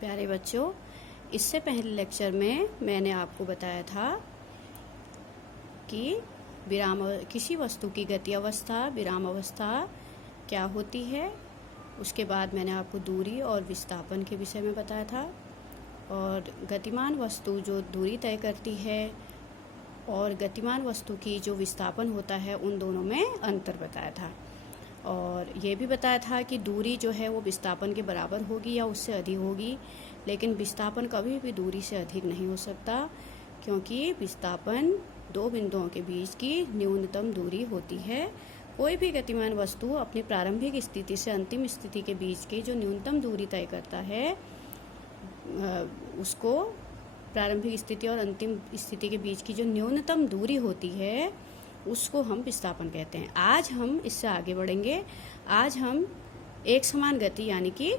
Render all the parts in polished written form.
प्यारे बच्चों, इससे पहले लेक्चर में मैंने आपको बताया था कि किसी वस्तु की गति अवस्था, विराम अवस्था क्या होती है। उसके बाद मैंने आपको दूरी और विस्थापन के विषय में बताया था, और गतिमान वस्तु जो दूरी तय करती है और गतिमान वस्तु की जो विस्थापन होता है, उन दोनों में अंतर बताया था। और ये भी बताया था कि दूरी जो है वो विस्थापन के बराबर होगी या उससे अधिक होगी, लेकिन विस्थापन कभी भी दूरी से अधिक नहीं हो सकता, क्योंकि विस्थापन दो बिंदुओं के बीच की न्यूनतम दूरी होती है। कोई भी गतिमान वस्तु अपनी प्रारंभिक स्थिति से अंतिम स्थिति के बीच की जो न्यूनतम दूरी तय करता है, उसको प्रारंभिक स्थिति और अंतिम स्थिति के बीच की जो न्यूनतम दूरी होती है, उसको हम विस्थापन कहते हैं। आज हम इससे आगे बढ़ेंगे। आज हम एक समान गति यानी कि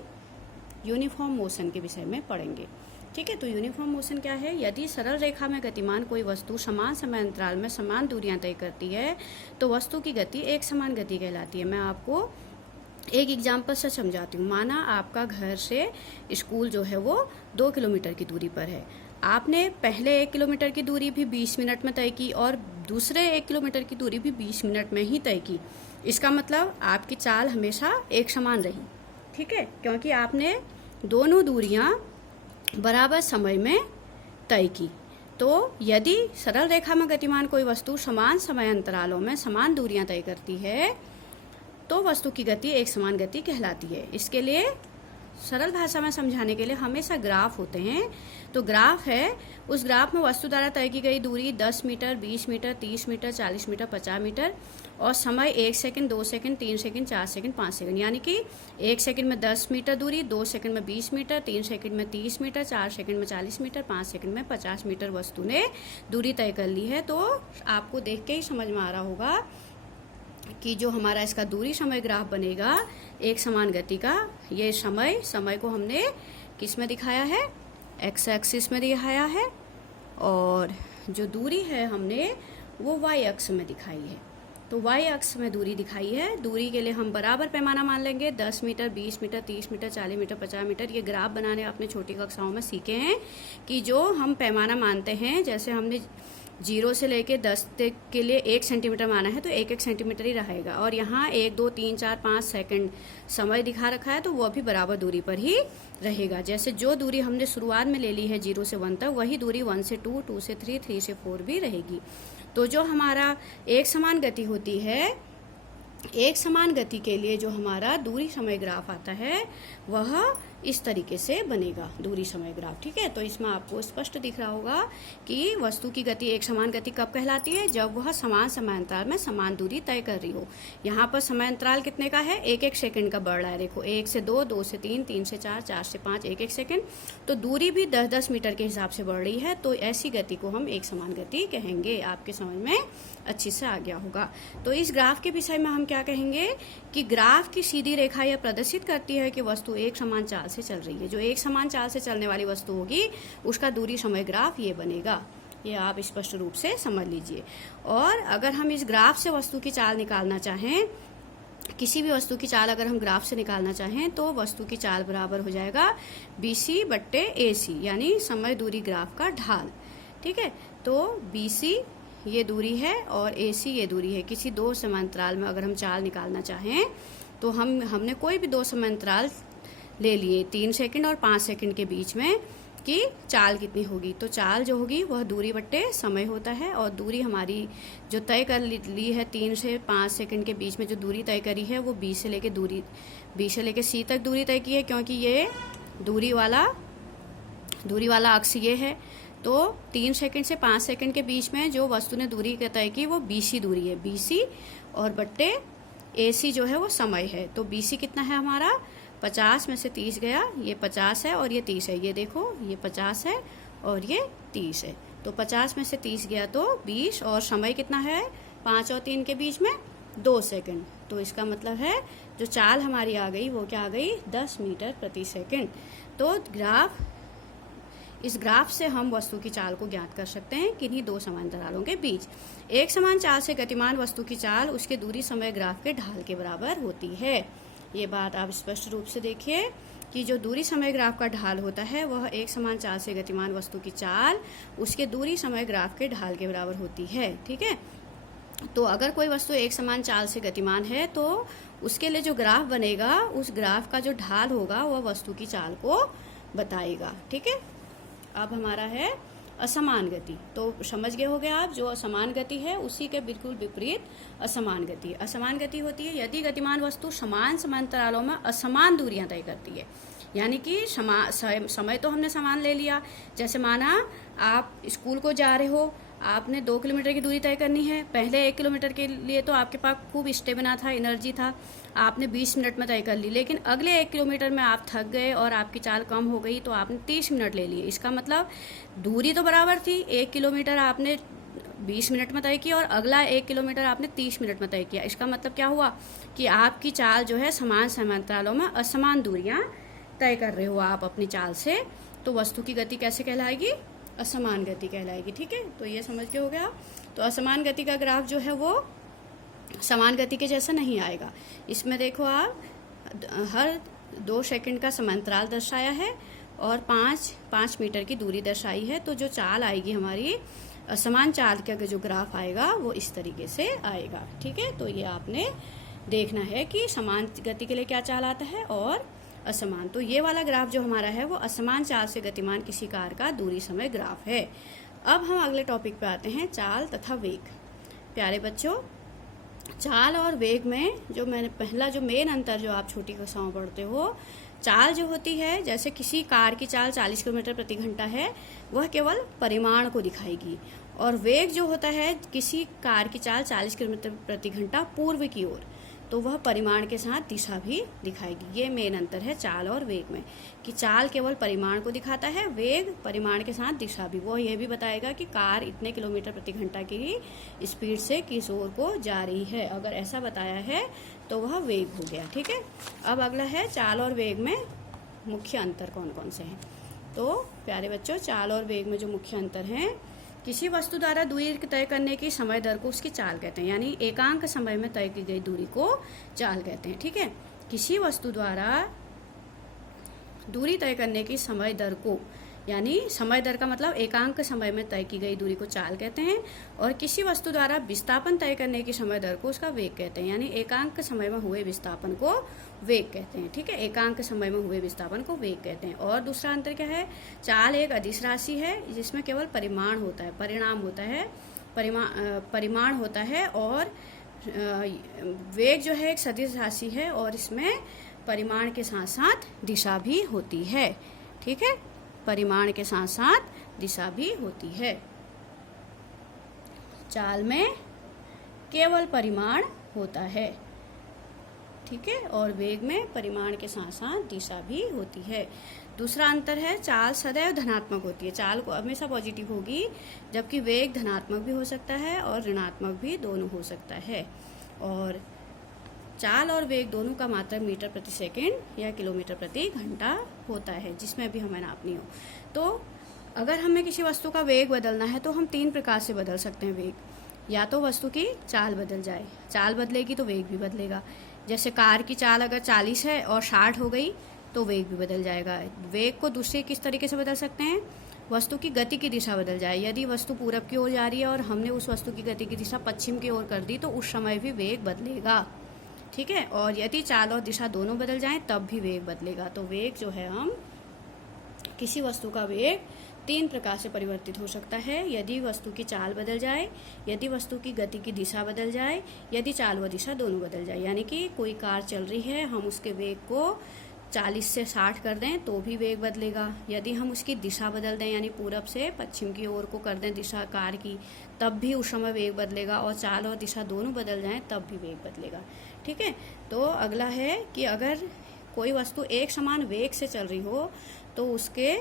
यूनिफॉर्म मोशन के विषय में पढ़ेंगे। ठीक है, तो यूनिफॉर्म मोशन क्या है? यदि सरल रेखा में गतिमान कोई वस्तु समान समय अंतराल में समान दूरियां तय करती है तो वस्तु की गति एक समान गति कहलाती है। मैं आपको एक एग्जाम्पल से समझाती हूँ। माना आपका घर से स्कूल जो है वो 2 किलोमीटर की दूरी पर है। आपने पहले 1 किलोमीटर की दूरी भी 20 मिनट में तय की और दूसरे 1 किलोमीटर की दूरी भी 20 मिनट में ही तय की। इसका मतलब आपकी चाल हमेशा एक समान रही। ठीक है, क्योंकि आपने दोनों दूरियां बराबर समय में तय की। तो यदि सरल रेखा में गतिमान कोई वस्तु समान समय अंतरालों में समान दूरियां तय करती है तो वस्तु की गति एक समान गति कहलाती है। इसके लिए सरल भाषा में समझाने के लिए हमेशा ग्राफ होते हैं। तो ग्राफ है, उस ग्राफ में वस्तु द्वारा तय की गई दूरी 10 metre, 20 metre, 30 metre, 40 metre, 50 metre और समय 1 second, 2 second, 3 second, 4 second, 5 second. यानी कि 1 सेकंड में 10 मीटर दूरी, 2 सेकंड में 20 मीटर, 3 सेकंड में 30 मीटर, 4 सेकंड में 40 मीटर, 5 सेकंड में 50 मीटर वस्तु ने दूरी तय कर ली है। तो आपको देख के ही समझ में आ रहा होगा कि जो हमारा इसका दूरी समय ग्राफ बनेगा एक समान गति का, ये समय को हमने किस में दिखाया है? एक्स एक्सिस में दिखाया है, और जो दूरी है हमने वो वाई अक्ष में दिखाई है। तो वाई अक्ष में दूरी दिखाई है। दूरी के लिए हम बराबर पैमाना मान लेंगे। 10 metre, 20 metre, 30 metre, 40 metre, 50 metre. ये ग्राफ बनाने अपने छोटी कक्षाओं में सीखे हैं कि जो हम पैमाना मानते हैं, जैसे हमने 0 से लेके 10 तक के लिए 1 सेंटीमीटर माना है तो 1-1 सेंटीमीटर ही रहेगा। और यहाँ 1, 2, 3, 4, 5 सेकंड समय दिखा रखा है तो वो भी बराबर दूरी पर ही रहेगा। जैसे जो दूरी हमने शुरुआत में ले ली है 0 से 1 तक, वही दूरी 1 से 2, 2 से 3, 3 से 4 भी रहेगी। तो जो हमारा एक समान गति होती है, एक समान गति के लिए जो हमारा दूरी समय ग्राफ आता है वह इस तरीके से बनेगा, दूरी समय ग्राफ। ठीक है, तो इसमें आपको स्पष्ट दिख रहा होगा कि वस्तु की गति एक समान गति कब कहलाती है? जब वह समान समय अंतराल में समान दूरी तय कर रही हो। यहाँ पर समय अंतराल कितने का है? 1-1 सेकंड का बढ़ रहा है। देखो, 1 से 2, 2 से 3, 3 से 4, 4 से 5, 1-1 सेकंड। तो दूरी भी 10-10 मीटर के हिसाब से बढ़ रही है। तो ऐसी गति को हम एक समान गति कहेंगे। आपके समझ में अच्छी से आ गया होगा। तो इस ग्राफ के विषय में हम क्या कहेंगे कि ग्राफ की सीधी रेखा यह प्रदर्शित करती है कि वस्तु एक समान चाल से चल रही है। जो एक समान चाल से चलने वाली वस्तु होगी उसका दूरी समय ग्राफ ये बनेगा। ये आप स्पष्ट रूप से समझ लीजिए। और अगर हम इस ग्राफ से वस्तु की चाल निकालना चाहें, किसी भी वस्तु की चाल अगर हम ग्राफ से निकालना चाहें तो वस्तु की चाल बराबर हो जाएगा BC बट्टे AC, यानी समय दूरी ग्राफ का ढाल। ठीक है, तो BC ये दूरी है और AC ये दूरी है। किसी दो समांतराल में अगर हम चाल निकालना चाहें तो हमने कोई भी दो समांतराल ले लिए 3 सेकंड और 5 सेकंड के बीच में कि चाल कितनी होगी। तो चाल जो होगी वह दूरी बट्टे समय होता है, और दूरी हमारी जो तय कर ली है 3 से 5 सेकंड के बीच में जो दूरी तय करी है वो B से लेके C तक दूरी तय की है, क्योंकि ये दूरी वाला अक्ष ये है। तो 3 सेकंड से 5 सेकंड के बीच में जो वस्तु ने दूरी तय की वो BC दूरी है। BC और बट्टे AC जो है वो समय है। तो BC कितना है हमारा? 50 में से 30 गया, ये 50 है और ये 30 है। ये देखो, ये 50 है और ये 30 है। तो 50 में से 30 गया तो 20, और समय कितना है 5 और 3 के बीच में? 2 सेकंड। तो इसका मतलब है जो चाल हमारी आ गई वो क्या आ गई? 10 मीटर प्रति सेकंड। तो इस ग्राफ से हम वस्तु की चाल को ज्ञात कर सकते हैं किन्हीं दो समान अंतरालों के बीच। एक समान चाल से गतिमान वस्तु की चाल उसके दूरी समय ग्राफ के ढाल के बराबर होती है। ये बात आप स्पष्ट रूप से देखिए। कि जो दूरी समय ग्राफ का ढाल होता है वह एक समान चाल से गतिमान वस्तु की चाल उसके दूरी समय ग्राफ के ढाल के बराबर होती है। ठीक है, तो अगर कोई वस्तु एक समान चाल से गतिमान है तो उसके लिए जो ग्राफ बनेगा उस ग्राफ का जो ढाल होगा वह वस्तु की चाल को बताएगा। ठीक है, अब हमारा है असमान गति। तो समझ गए होगे आप, जो असमान गति है उसी के बिल्कुल विपरीत असमान गति। असमान गति होती है यदि गतिमान वस्तु समान समांतरालों में असमान दूरियां तय करती है। यानी कि समय तो हमने समान ले लिया, जैसे माना आप स्कूल को जा रहे हो, आपने 2 किलोमीटर की दूरी तय करनी है। पहले 1 किलोमीटर के लिए तो आपके पास खूब स्टेमिना था, एनर्जी था, आपने 20 मिनट में तय कर ली। लेकिन अगले 1 किलोमीटर में आप थक गए और आपकी चाल कम हो गई तो आपने 30 मिनट ले लिए। इसका मतलब दूरी तो बराबर थी, 1 किलोमीटर आपने 20 मिनट में तय किया और अगला 1 किलोमीटर आपने 30 मिनट में तय किया। इसका मतलब क्या हुआ कि आपकी चाल जो है समान समांतरालों में असमान दूरियां तय कर रहे हो आप अपनी चाल से, तो वस्तु की गति कैसे कहलाएगी? असमान गति कहलाएगी। ठीक है, तो ये समझ के हो गया। तो असमान गति का ग्राफ जो है वो समान गति के जैसा नहीं आएगा। इसमें देखो आप, हर 2 सेकंड का समांतराल दर्शाया है और 5 मीटर की दूरी दर्शाई है। तो जो चाल आएगी हमारी असमान चाल का जो ग्राफ आएगा वो इस तरीके से आएगा। ठीक है, तो ये आपने देखना है कि समान गति के लिए क्या चाल आता है और असमान। तो ये वाला ग्राफ जो हमारा है वो असमान चाल से गतिमान किसी कार का दूरी समय ग्राफ है। अब हम अगले टॉपिक पे आते हैं, चाल तथा वेग। प्यारे बच्चों, चाल और वेग में जो मैंने पहला जो मेन अंतर जो आप छोटी कक्षाओं में पढ़ते हो, चाल जो होती है, जैसे किसी कार की चाल 40 किलोमीटर प्रति घंटा है, वह केवल परिमाण को दिखाएगी। और वेग जो होता है, किसी कार की चाल 40 किलोमीटर प्रति घंटा पूर्व की ओर, तो वह परिमाण के साथ दिशा भी दिखाएगी। ये मेन अंतर है चाल और वेग में, कि चाल केवल परिमाण को दिखाता है, वेग परिमाण के साथ दिशा भी। वो ये भी बताएगा कि कार इतने किलोमीटर प्रति घंटा की स्पीड से किस ओर को जा रही है। अगर ऐसा बताया है तो वह वेग हो गया। ठीक है, अब अगला है चाल और वेग में मुख्य अंतर कौन कौन से हैं। तो प्यारे बच्चों, चाल और वेग में जो मुख्य अंतर हैं, किसी वस्तु द्वारा दूरी तय करने की समय दर को उसकी चाल कहते हैं, यानी एकांक समय में तय की गई दूरी को चाल कहते हैं। ठीक है, किसी वस्तु द्वारा दूरी तय करने की समय दर को, यानी समय दर का मतलब एकांक समय में तय की गई दूरी को चाल कहते हैं। और किसी वस्तु द्वारा विस्थापन तय करने की समय दर को उसका वेग कहते हैं, यानी एकांक समय में हुए विस्थापन को वेग कहते हैं। ठीक है, एकांक समय में हुए विस्थापन को वेग कहते हैं। और दूसरा अंतर क्या है, चाल एक अदिश राशि है जिसमें केवल परिमाण होता है, परिणाम होता है, परिमाण होता है। और वेग जो है एक सदिश राशि है और इसमें परिमाण के साथ साथ दिशा भी होती है। ठीक है, परिमाण के साथ साथ दिशा भी होती है। चाल में केवल परिमाण होता है, ठीक है, और वेग में परिमाण के साथ साथ दिशा भी होती है। दूसरा अंतर है, चाल सदैव धनात्मक होती है, चाल को हमेशा पॉजिटिव होगी, जबकि वेग धनात्मक भी हो सकता है और ऋणात्मक भी दोनों हो सकता है। और चाल और वेग दोनों का मात्रक मीटर प्रति सेकंड या किलोमीटर प्रति घंटा होता है, जिसमें भी हमें नापनी हो। तो अगर हमें किसी वस्तु का वेग बदलना है तो हम 3 प्रकार से बदल सकते हैं वेग। या तो वस्तु की चाल बदल जाए, चाल बदलेगी तो वेग भी बदलेगा। जैसे कार की चाल अगर 40 है और 60 हो गई तो वेग भी बदल जाएगा। वेग को दूसरे किस तरीके से बदल सकते हैं, वस्तु की गति की दिशा बदल जाए। यदि वस्तु पूरब की ओर जा रही है और हमने उस वस्तु की गति की दिशा पश्चिम की ओर कर दी तो उस समय भी वेग बदलेगा। ठीक है, और यदि चाल और दिशा दोनों बदल जाएं तब भी वेग बदलेगा। तो वेग जो है, हम किसी वस्तु का वेग 3 प्रकार से परिवर्तित हो सकता है। यदि वस्तु की चाल बदल जाए, यदि वस्तु की गति की दिशा बदल जाए, यदि चाल व दिशा दोनों बदल जाए। यानी कि कोई कार चल रही है, हम उसके वेग को 40 से 60 कर दें तो भी वेग बदलेगा। यदि हम उसकी दिशा बदल दें, यानी पूरब से पश्चिम की ओर को कर दें दिशा कार की, तब भी उस समय वेग बदलेगा। और चाल और दिशा दोनों बदल जाएं तब भी वेग बदलेगा। ठीक है, तो अगला है कि अगर कोई वस्तु एक समान वेग से चल रही हो तो उसके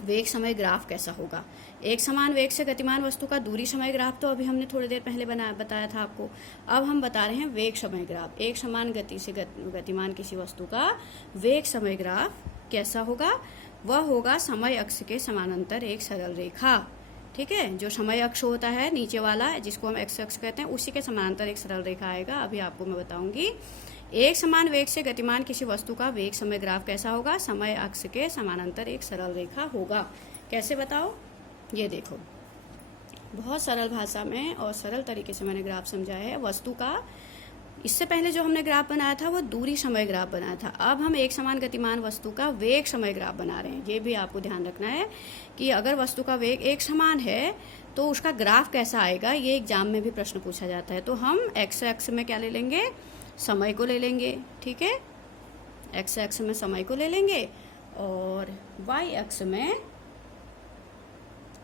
वेग समय ग्राफ कैसा होगा। एक समान वेग से गतिमान वस्तु का दूरी समय ग्राफ तो अभी हमने थोड़ी देर पहले बताया था आपको। अब हम बता रहे हैं वेग समय ग्राफ। एक समान गति से गतिमान किसी वस्तु का वेग समय ग्राफ कैसा होगा, वह होगा समय अक्ष के समानांतर एक सरल रेखा। ठीक है, जो समय अक्ष होता है नीचे वाला, जिसको हम एक्स अक्ष कहते हैं, उसी के समानांतर एक सरल रेखा आएगा। अभी आपको मैं बताऊंगी। एक समान वेग से गतिमान किसी वस्तु का वेग समय ग्राफ कैसा होगा? समय अक्ष के समानांतर एक सरल रेखा होगा। कैसे बताओ? ये देखो, बहुत सरल भाषा में और सरल तरीके से मैंने ग्राफ समझाया है वस्तु का। इससे पहले जो हमने ग्राफ बनाया था वो दूरी समय ग्राफ बनाया था। अब हम एक समान गतिमान वस्तु का वेग समय ग्राफ बना रहे हैं। ये भी आपको ध्यान रखना है कि अगर वस्तु का वेग एक समान है तो उसका ग्राफ कैसा आएगा, ये एग्जाम में भी प्रश्न पूछा जाता है। तो हम एक्स अक्ष में क्या ले लेंगे? समय को ले लेंगे, ठीक है। एक्स अक्ष में समय को ले लेंगे और वाई अक्ष में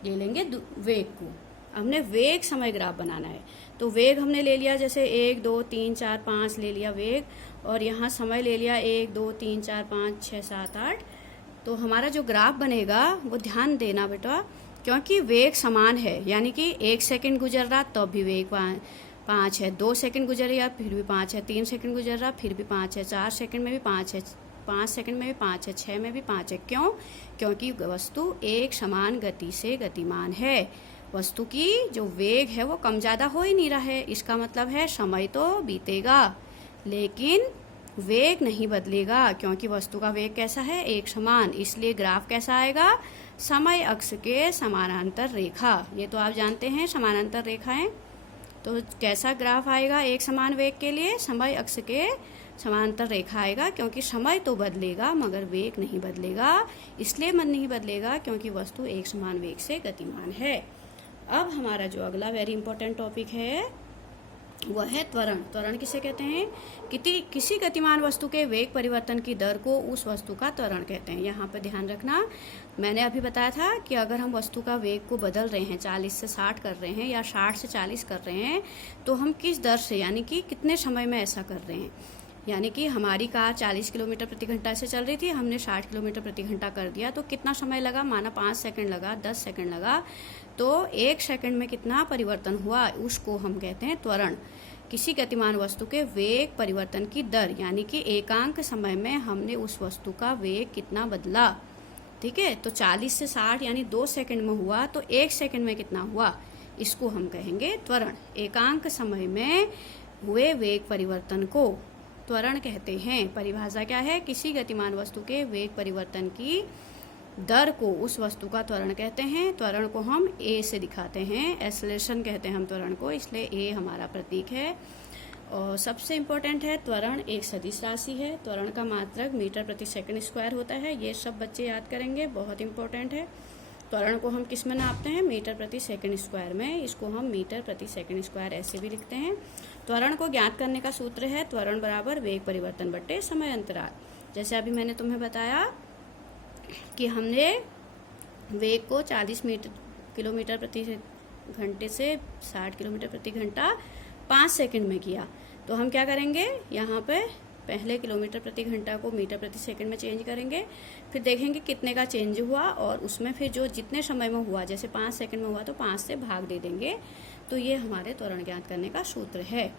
ले लेंगे वेग को। हमने वेग समय ग्राफ बनाना है, तो वेग हमने ले लिया, जैसे 1 2 3 4 5 ले लिया वेग, और यहाँ समय ले लिया 1 2 3 4 5 6 7 8। तो हमारा जो ग्राफ बनेगा वो ध्यान देना बेटा, क्योंकि वेग समान है, यानी कि 1 सेकंड गुजर रहा तब भी वेग 5 है, 2 सेकंड गुजर रहा फिर भी 5 है, 3 सेकंड गुजर रहा फिर भी 5 है, 4 सेकंड में भी 5 है, 5 सेकंड में भी 5 है, 6 में भी 5 है। क्यों? क्योंकि वस्तु एक समान गति से गतिमान है। वस्तु की जो वेग है वो कम ज़्यादा हो ही नहीं रहा है। इसका मतलब है समय तो बीतेगा लेकिन वेग नहीं बदलेगा, क्योंकि वस्तु का वेग कैसा है? एक समान। इसलिए ग्राफ कैसा आएगा? समय अक्ष के समानांतर रेखा। ये तो आप जानते हैं समानांतर रेखाएं। तो कैसा ग्राफ आएगा एक समान वेग के लिए? समय अक्ष के समांतर रेखा आएगा, क्योंकि समय तो बदलेगा मगर वेग नहीं बदलेगा। इसलिए मन नहीं बदलेगा क्योंकि वस्तु एक समान वेग से गतिमान है। अब हमारा जो अगला वेरी इंपॉर्टेंट टॉपिक है वह है त्वरण। त्वरण किसे कहते हैं? किसी गतिमान वस्तु के वेग परिवर्तन की दर को उस वस्तु का त्वरण कहते हैं। यहाँ पर ध्यान रखना, मैंने अभी बताया था कि अगर हम वस्तु का वेग को बदल रहे हैं, 40 से 60 कर रहे हैं या 60 से 40 कर रहे हैं, तो हम किस दर से, यानी कि कितने समय में ऐसा कर रहे हैं। यानी कि हमारी कार 40 किलोमीटर प्रति घंटा से चल रही थी, हमने 60 किलोमीटर प्रति घंटा कर दिया, तो कितना समय लगा? माना 5 सेकंड लगा, 10 सेकंड लगा, तो 1 सेकंड में कितना परिवर्तन हुआ, उसको हम कहते हैं त्वरण। किसी गतिमान वस्तु के वेग परिवर्तन की दर, यानी कि एकांक समय में हमने उस वस्तु का वेग कितना बदला। ठीक है, तो 40 से 60 यानी 2 सेकंड में हुआ, तो 1 सेकंड में कितना हुआ, इसको हम कहेंगे त्वरण। एकांक समय में हुए वेग परिवर्तन को त्वरण कहते हैं। परिभाषा क्या है? किसी गतिमान वस्तु के वेग परिवर्तन की दर को उस वस्तु का त्वरण कहते हैं। त्वरण को हम ए से दिखाते हैं, एक्सेलरेशन कहते हैं हम त्वरण को, इसलिए ए हमारा प्रतीक है। और सबसे इम्पोर्टेंट है, त्वरण एक सदिश राशि है। त्वरण का मात्रक मीटर प्रति सेकंड स्क्वायर होता है। ये सब बच्चे याद करेंगे, बहुत इंपॉर्टेंट है। त्वरण को हम किस में नापते हैं? मीटर प्रति सेकंड स्क्वायर में। इसको हम मीटर प्रति सेकंड स्क्वायर ऐसे भी लिखते हैं। त्वरण को ज्ञात करने का सूत्र है त्वरण बराबर वेग परिवर्तन बट्टे समय अंतराल। जैसे अभी मैंने तुम्हें बताया कि हमने वेग को 40 किलोमीटर प्रति घंटे से 60 किलोमीटर प्रति घंटा 5 सेकंड में किया, तो हम क्या करेंगे? यहाँ पे पहले किलोमीटर प्रति घंटा को मीटर प्रति सेकंड में चेंज करेंगे, फिर देखेंगे कितने का चेंज हुआ, और उसमें फिर जो जितने समय में हुआ, जैसे 5 सेकंड में हुआ तो 5 से भाग दे देंगे। तो ये हमारे त्वरण ज्ञात करने का सूत्र है।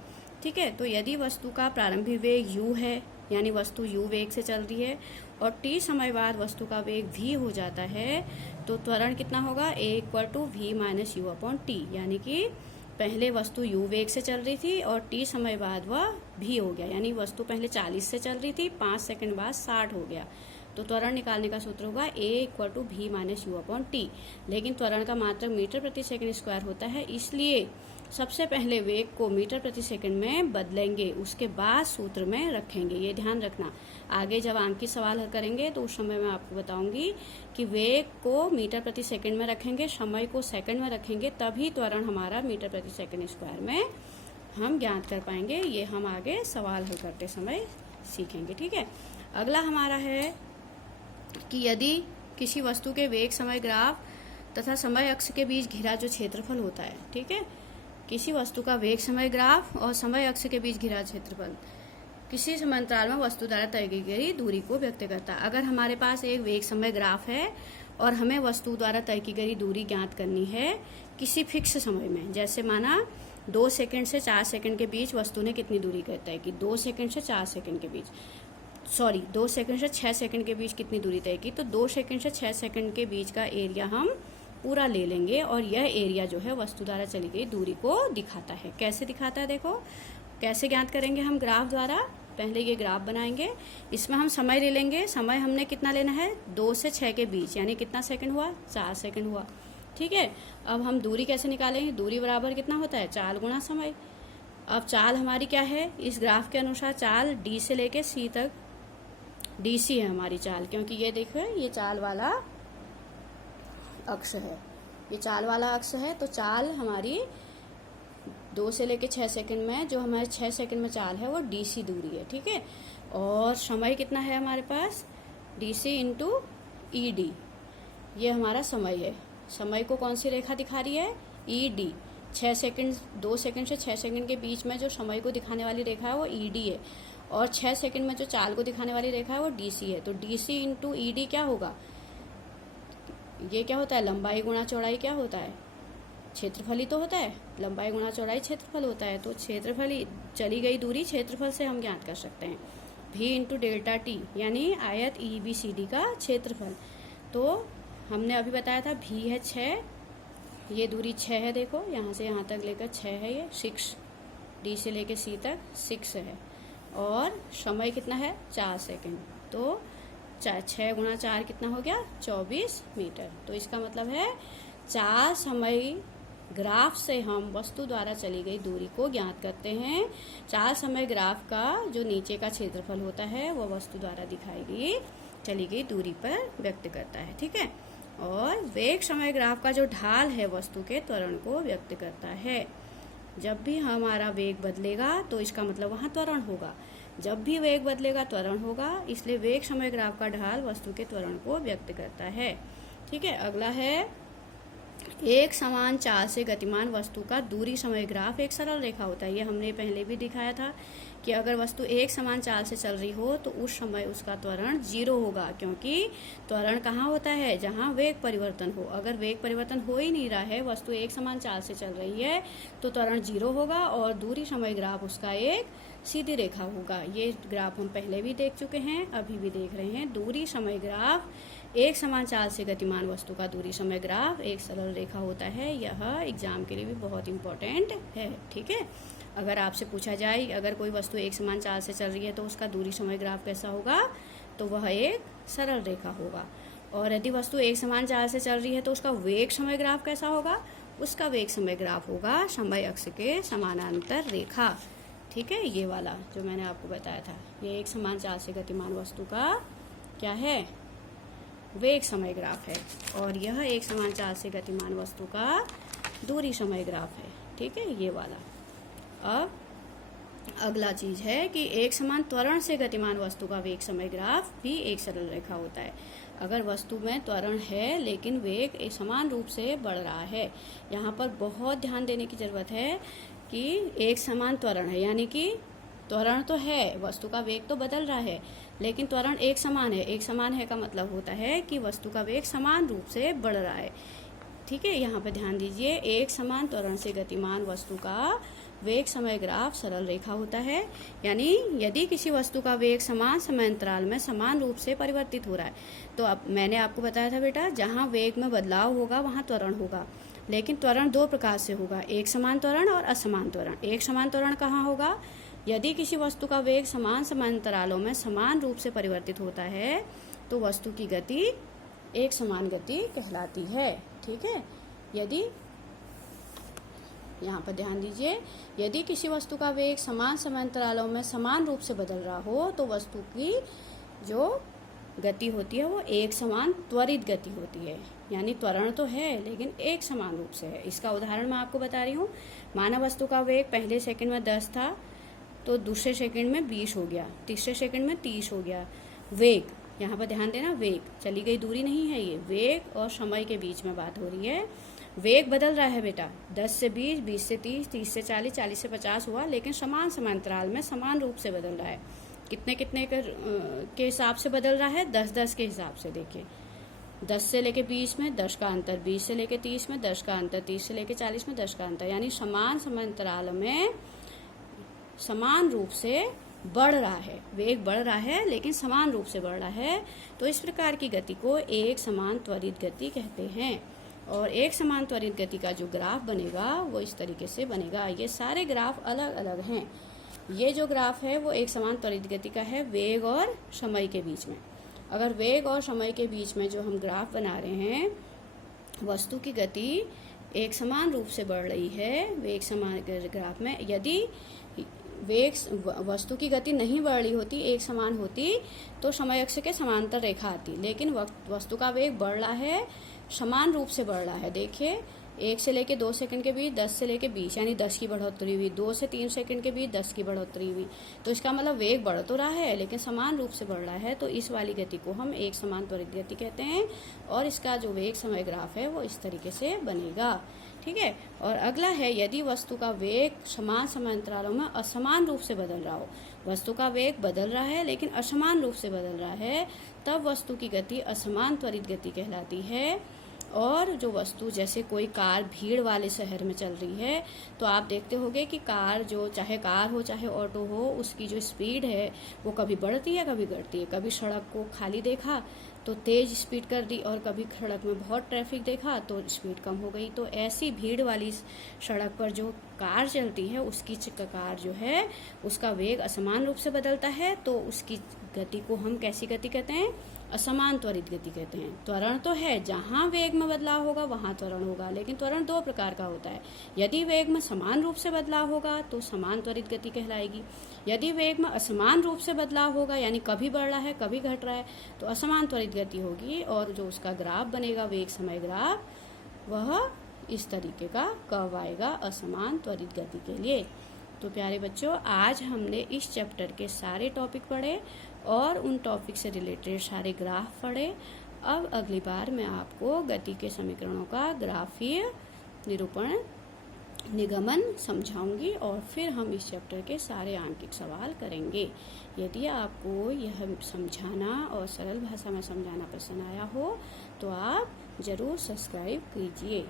ठीक है, तो यदि वस्तु का प्रारंभिक वेग u है, यानी वस्तु u वेग से चल रही है, और t समय बाद वस्तु का वेग v हो जाता है, तो त्वरण कितना होगा? a = v - u/t। यानी कि पहले वस्तु u वेग से चल रही थी और t समय बाद वह v हो गया, यानी वस्तु पहले 40 से चल रही थी, 5 सेकंड बाद 60 हो गया। तो त्वरण निकालने का सूत्र होगा a = v - u/t। लेकिन त्वरण का मात्रक मीटर प्रति सेकंड स्क्वायर होता है, इसलिए सबसे पहले वेग को मीटर प्रति सेकंड में बदलेंगे, उसके बाद सूत्र में रखेंगे। ये ध्यान रखना, आगे जब अंकित सवाल हल करेंगे तो उस समय मैं आपको बताऊंगी कि वेग को मीटर प्रति सेकंड में रखेंगे, समय को सेकंड में रखेंगे, तभी त्वरण हमारा मीटर प्रति सेकंड स्क्वायर में हम ज्ञात कर पाएंगे। ये हम आगे सवाल हल करते समय सीखेंगे। ठीक है, अगला हमारा है कि यदि किसी वस्तु के वेग समय ग्राफ तथा समय अक्ष के बीच घिरा जो क्षेत्रफल होता है, ठीक है, किसी वस्तु का वेग समय ग्राफ और समय अक्ष के बीच घिरा क्षेत्रफल किसी समांतराल में वस्तु द्वारा तय की गई दूरी को व्यक्त करता है। अगर हमारे पास एक वेग समय ग्राफ है और हमें वस्तु द्वारा तय की गई दूरी ज्ञात करनी है किसी फिक्स समय में, जैसे माना 2 सेकंड से 4 सेकंड के बीच वस्तु ने कितनी दूरी तय की, 2 सेकंड से 4 सेकंड के बीच, 2 सेकंड से 6 सेकंड के बीच कितनी दूरी तय की, तो 2 सेकंड से 6 सेकंड के बीच का एरिया हम पूरा ले लेंगे, और यह एरिया जो है वस्तु द्वारा चली गई दूरी को दिखाता है। कैसे दिखाता है? देखो कैसे ज्ञात करेंगे हम ग्राफ द्वारा। पहले ये ग्राफ बनाएंगे। इसमें हम समय ले लेंगे। समय हमने कितना लेना है, 2 से 6 के बीच, यानी कितना सेकंड हुआ, 4 सेकंड हुआ। ठीक है, अब हम दूरी कैसे निकालेंगे, दूरी बराबर कितना होता है, चाल गुणा समय। अब चाल हमारी क्या है, इस ग्राफ के अनुसार चाल डी से लेके सी तक, डीसी है हमारी चाल, क्योंकि ये देखो ये चाल वाला अक्ष है, ये चाल वाला अक्ष है। तो चाल हमारी 2 से लेके 6 सेकंड में, जो हमारे 6 सेकंड में चाल है वो डीसी दूरी है। ठीक है, और समय कितना है हमारे पास, डीसी इंटू ईडी, ये हमारा समय है। समय को कौन सी रेखा दिखा रही है, ईडी। 6 सेकंड, 2 सेकंड से 6 सेकंड के बीच में जो समय को दिखाने वाली रेखा है वो ईडी है, और 6 सेकंड में जो चाल को दिखाने वाली रेखा है वो डीसी है। तो डीसी इंटू ईडी क्या होगा, ये क्या होता है, लंबाई गुणा चौड़ाई क्या होता है, क्षेत्रफल ही तो होता है। लंबाई गुणा चौड़ाई क्षेत्रफल होता है। तो क्षेत्रफल, चली गई दूरी क्षेत्रफल से हम ज्ञात कर सकते हैं। भी इंटू डेल्टा टी, यानी आयत EBCD का क्षेत्रफल। तो हमने अभी बताया था भी है 6, ये दूरी 6 है, देखो यहाँ से यहाँ तक लेकर 6 है, ये 6, डी से लेकर सी तक 6 है, और समय कितना है, 4 सेकंड। तो 6 गुणा 4 कितना हो गया, 24 मीटर। तो इसका मतलब है 4 समय ग्राफ से हम वस्तु द्वारा चली गई दूरी को ज्ञात करते हैं। 4 समय ग्राफ का जो नीचे का क्षेत्रफल होता है वो वस्तु द्वारा दिखाई गई चली गई दूरी पर व्यक्त करता है। ठीक है, और वेग समय ग्राफ का जो ढाल है वस्तु के त्वरण को व्यक्त करता है। जब भी हमारा वेग बदलेगा तो इसका मतलब वहाँ त्वरण होगा, जब भी वेग बदलेगा त्वरण होगा, इसलिए वेग समय ग्राफ का ढाल वस्तु के त्वरण को व्यक्त करता है। ठीक है, अगला है एक समान चाल से गतिमान वस्तु का दूरी समय ग्राफ एक सरल रेखा होता है। ये हमने पहले भी दिखाया था कि अगर वस्तु एक समान चाल से चल रही हो तो उस समय उसका त्वरण 0 होगा, क्योंकि त्वरण कहाँ होता है, जहाँ वेग परिवर्तन हो। अगर वेग परिवर्तन हो ही नहीं रहा है, वस्तु एक समान चाल से चल रही है, तो त्वरण 0 होगा और दूरी समय ग्राफ उसका एक सीधी रेखा होगा। ये ग्राफ हम पहले भी देख चुके हैं, अभी भी देख रहे हैं। दूरी समय ग्राफ एक समान चाल से गतिमान वस्तु का दूरी समय ग्राफ एक सरल रेखा होता है। यह एग्जाम के लिए भी बहुत इंपॉर्टेंट है। ठीक है, अगर आपसे पूछा जाए अगर कोई वस्तु एक समान चाल से चल रही है तो उसका दूरी समय ग्राफ कैसा होगा, तो वह एक सरल रेखा होगा। और यदि वस्तु एक समान चाल से चल रही है तो उसका वेग समय ग्राफ कैसा होगा, उसका वेग समय ग्राफ होगा समय अक्ष के समानांतर रेखा। ठीक है, ये वाला जो मैंने आपको बताया था, ये एक समान चाल से गतिमान वस्तु का क्या है, वेग समय ग्राफ है, और यह एक समान चाल से गतिमान वस्तु का दूरी समय ग्राफ है। ठीक है, ये वाला। अब अगला चीज है कि एक समान त्वरण से गतिमान वस्तु का वेग समय ग्राफ भी एक सरल रेखा होता है। अगर वस्तु में त्वरण है लेकिन वेग एक समान रूप से बढ़ रहा है, यहाँ पर बहुत ध्यान देने की जरूरत है कि एक समान त्वरण है, यानी कि त्वरण तो है, वस्तु का वेग तो बदल रहा है, लेकिन त्वरण एक समान है। एक समान है का मतलब होता है कि वस्तु का वेग समान रूप से बढ़ रहा है। ठीक है, यहाँ पर ध्यान दीजिए, एक समान त्वरण से गतिमान वस्तु का वेग समय ग्राफ सरल रेखा होता है। यानी यदि किसी वस्तु का वेग समान समय अंतराल में समान रूप से परिवर्तित हो रहा है, तो अब मैंने आपको बताया था बेटा, जहाँ वेग में बदलाव होगा वहाँ त्वरण होगा, लेकिन त्वरण 2 प्रकार से होगा, एक समान त्वरण और असमान त्वरण। एक समान त्वरण कहाँ होगा, यदि किसी वस्तु का वेग समान समय अंतरालों में समान रूप से परिवर्तित होता है तो वस्तु की गति एक समान गति कहलाती है। ठीक है, यदि यहाँ पर ध्यान दीजिए, यदि किसी वस्तु का वेग समान समय अंतरालों में समान रूप से बदल रहा हो तो वस्तु की जो गति होती है वो एक समान त्वरित गति होती है। यानी त्वरण तो है लेकिन एक समान रूप से है। इसका उदाहरण मैं आपको बता रही हूँ। माना वस्तु का वेग पहले सेकंड में 10 था तो दूसरे सेकंड में 20 हो गया, तीसरे सेकंड में 30 हो गया। वेग, यहाँ पर ध्यान देना, वेग चली गई दूरी नहीं है, ये वेग और समय के बीच में बात हो रही है। वेग बदल रहा है बेटा, 10 से 20, 20 से 30, 30 से 40, 40 से 50 हुआ, लेकिन समान समांतराल में समान रूप से बदल रहा है। कितने कितने के हिसाब से बदल रहा है, 10-10 के हिसाब से। देखिए 10 से लेके 20 में 10 का अंतर, 20 से लेके 30 में 10 का अंतर, 30 से लेके 40 में 10 का अंतर, यानी समान समांतराल में समान रूप से बढ़ रहा है। वेग बढ़ रहा है लेकिन समान रूप से बढ़ रहा है। तो इस प्रकार की गति को एक समान त्वरित गति कहते हैं। और एक समान त्वरित गति का जो ग्राफ बनेगा वो इस तरीके से बनेगा। ये सारे ग्राफ अलग अलग हैं, ये जो ग्राफ है वो एक समान त्वरित गति का है वेग और समय के बीच में। अगर वेग और समय के बीच में जो हम ग्राफ बना रहे हैं, वस्तु की गति एक समान रूप से बढ़ रही है वेग समान ग्राफ में, यदि वेग वस्तु की गति नहीं बढ़ रही होती, एक समान होती, तो समय अक्ष के समांतर रेखा आती। लेकिन वस्तु का वेग बढ़ रहा है, समान रूप से बढ़ रहा है। देखिए 1 से लेके 2 सेकंड के बीच 10 से लेके 20 यानी 10 की बढ़ोतरी हुई, 2 से 3 सेकंड के बीच 10 की बढ़ोतरी हुई। तो इसका मतलब वेग बढ़ तो रहा है लेकिन समान रूप से बढ़ रहा है, तो इस वाली गति को हम एक समान त्वरित गति कहते हैं। और इसका जो वेग समय ग्राफ है वो इस तरीके से बनेगा। ठीक है। और अगला है, यदि वस्तु का वेग समान समय अंतरालों में असमान रूप से बदल रहा हो, वस्तु का वेग बदल रहा है लेकिन असमान रूप से बदल रहा है, तब वस्तु की गति असमान त्वरित गति कहलाती है। और जो वस्तु, जैसे कोई कार भीड़ वाले शहर में चल रही है, तो आप देखते होंगे कि कार जो, चाहे कार हो चाहे ऑटो हो, उसकी जो स्पीड है वो कभी बढ़ती है कभी घटती है। कभी सड़क को खाली देखा तो तेज स्पीड कर दी, और कभी सड़क में बहुत ट्रैफिक देखा तो स्पीड कम हो गई। तो ऐसी भीड़ वाली सड़क पर जो कार चलती है, उसकी कार जो है उसका वेग असमान रूप से बदलता है, तो उसकी गति को हम कैसी गति कहते हैं? असमान त्वरित गति कहते हैं। त्वरण तो है, जहां वेग में बदलाव होगा वहां त्वरण होगा, लेकिन त्वरण 2 प्रकार का होता है। यदि वेग में समान रूप से बदलाव होगा तो समान त्वरित गति कहलाएगी। यदि वेग में असमान रूप से बदलाव होगा, यानी कभी बढ़ रहा है कभी घट रहा है, तो असमान त्वरित गति होगी। और जो उसका ग्राफ बनेगा, वेग समय ग्राफ, वह इस तरीके का कर्व आएगा असमान त्वरित गति के लिए। तो प्यारे बच्चों, आज हमने इस चैप्टर के सारे टॉपिक पढ़े और उन टॉपिक से रिलेटेड सारे ग्राफ पढ़े। अब अगली बार मैं आपको गति के समीकरणों का ग्राफीय निरूपण निगमन समझाऊंगी और फिर हम इस चैप्टर के सारे आंकिक सवाल करेंगे। यदि आपको यह समझाना और सरल भाषा में समझाना पसंद आया हो तो आप ज़रूर सब्सक्राइब कीजिए।